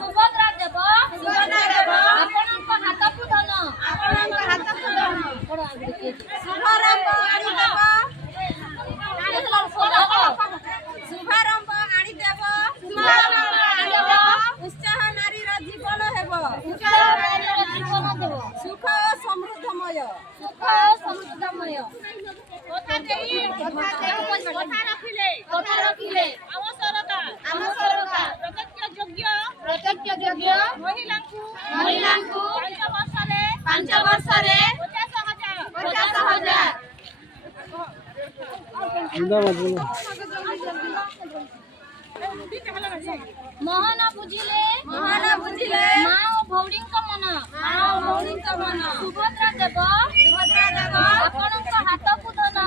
सुभद्रा देव आपणक हाथकु धन शुभारंभ आनिदेव शुभारंभ आनिदेव उत्साह नारी जीवन हेब सुख समृद्धमय कथा रखिले आम सरकार प्रत्यक्ष योग्य महिला 5 वर्ष 50,000 मोहन बुझिले माँ और भौरी मन सुभद्रा देव आपणक हाथ को धन।